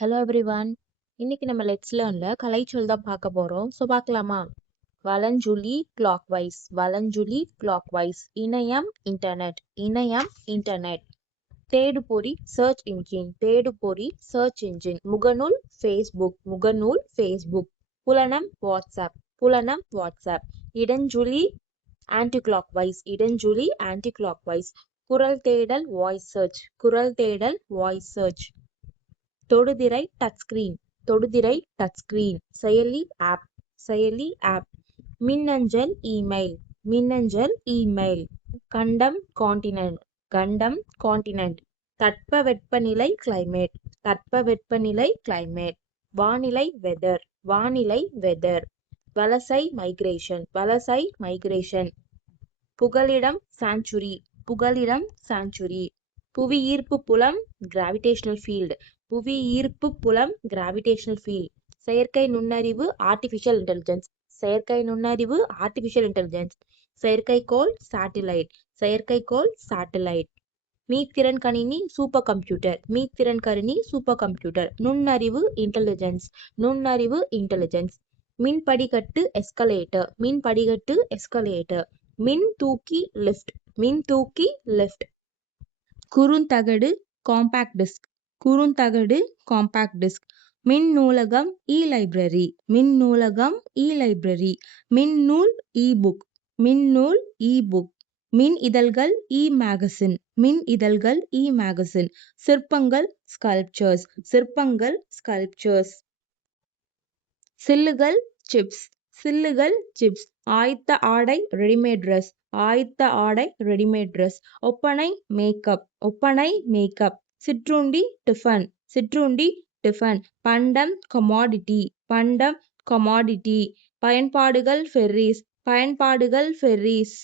Hello everyone. இன்னைக்கு நம்ம let's லேர்ன்ல கலைச்சொல் தான் பார்க்க போறோம். ஸோ பார்க்கலாமா? வலஞ்சுழி கிளாக்வைஸ், வலஞ்சுழி கிளாக்வைஸ். இணையம் இன்டர்நெட், இணையம் இன்டர்நெட். தேடுபொறி சர்ச் இன்ஜின், தேடுபொறி சர்ச் இன்ஜின். முகநூல் ஃபேஸ்புக், முகநூல் ஃபேஸ்புக். புலனம் வாட்ஸ்அப், புலனம் வாட்ஸ்அப். இடஞ்சுழி ஆன்டி கிளாக்வைஸ், இடஞ்சுழி ஆன்டி கிளாக்வைஸ். குரல் தேடல் வாய்ஸ் சர்ச், குரல் தேடல் வாய்ஸ் சர்ச். தொடுதிரை டச் ஸ்கிரீன், தொடுதிரை டச் ஸ்கிரீன். செயலி ஆப், செயலி ஆப். மின்னஞ்சல் இமெயில், மின்னஞ்சல் இமெயில். கண்டம் காண்டினென்ட், கண்டம் காண்டினென்ட். தட்பவெப்பநிலை கிளைமேட், தட்பவெப்பநிலை கிளைமேட். வானிலை வெதர், வானிலை வெதர். வலசை மைக்ரேஷன், வலசை மைக்ரேஷன். புகலிடம் சாங்சுரி, புகலிடம் சாங்சுரி. புவி ஈர்ப்பு புலம் கிராவிடேஷனல் ஃபீல்டு, புவி ஈர்ப்பு புலம் கிராவிடேஷனல் ஃபீல்ட். செயற்கை நுண்ணறிவு ஆர்டிஃபிஷியல் இன்டெலிஜென்ஸ், செயற்கை நுண்ணறிவு ஆர்டிஃபிஷியல் இன்டெலிஜென்ஸ். செயற்கைக்கோள் சேட்டிலைட், செயற்கைக்கோள் சேட்டிலைட். மீத்திறன் கணினி சூப்பர் கம்ப்யூட்டர், மீத்திறன் கணினி சூப்பர் கம்ப்யூட்டர். நுண்ணறிவு இன்டெலிஜென்ஸ், நுண்ணறிவு இன்டெலிஜென்ஸ். மின் படிக்கட்டு எஸ்கலேட்டர், மின் படிக்கட்டு எஸ்கலேட்டர். மின் தூக்கி லிஃப்ட், மின் தூக்கி லிஃப்ட். குறுந்தகடு காம்பாக்ட் டிஸ்க், குறுந்தகடு காம்பாக்ட் டிஸ்க். மின் நூலகம் இ லைப்ரரி, மின் நூலகம் இ லைப்ரரி. மின்னூல் இ புக், மின்னூல் இ புக். மின் இதழ்கள் இ மேகசின், மின் இதழ்கள் இ மேகசின். சிற்பங்கள் ஸ்கல்ப்சர்ஸ், சிற்பங்கள் ஸ்கல்ப்சர்ஸ். சில்லுகள் சிப்ஸ், சில்லுகள் சிப்ஸ். ஆயத்த ஆடை ரெடிமேட் ட்ரெஸ், ஆயத்த ஆடை ரெடிமேட் ட்ரெஸ். ஒப்பனை மேக்கப், ஒப்பனை மேக்கப். சிற்றுண்டி டிஃபன், சிற்றுண்டி டிஃபன். பண்டம் கமாடிட்டி, பண்டம் கமாடிட்டி. பயன்பாடுகள் ஃபெர்ரிஸ், பயன்பாடுகள் ஃபெர்ரிஸ்.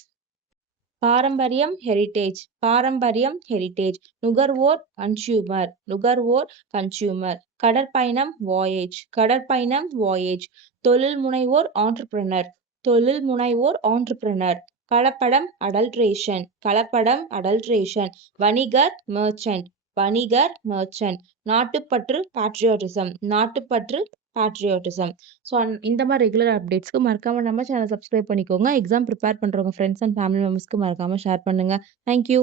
பாரம்பரியம் ஹெரிட்டேஜ், பாரம்பரியம் ஹெரிட்டேஜ். நுகர்வோர் கன்சியூமர், நுகர்வோர் கன்சியூமர். கடற்பயணம் வாயேஜ், கடற்பயணம் வாயேஜ். தொழில் முனைவோர் ஆண்டர்பிரனர், தொழில் முனைவோர் ஆண்டர்பிரனர். கலப்படம் அடல்ட்ரேஷன், கலப்படம் அடல்ட்ரேஷன். வணிகர் மெர்ச்சன்ட், வணிகர் மெர்ச்சன்ட். நாட்டுப்பற்று பேட்ரியாட்டிசம், நாட்டுப்பற்று பேட்ரியாட்டிசம். ஸோ இந்த மாதிரி ரெகுலர் அப்டேட்ஸ்க்கு மறக்காமல் நம்ம சேனல் சப்ஸ்கிரைப் பண்ணிக்கோங்க. எக்ஸாம் ப்ரிப்பேர் பண்ணுறவங்க ஃப்ரெண்ட்ஸ் அண்ட் ஃபேமிலி மெம்பர்ஸ்க்கு மறக்காமல் ஷேர் பண்ணுங்கள். தேங்க்யூ.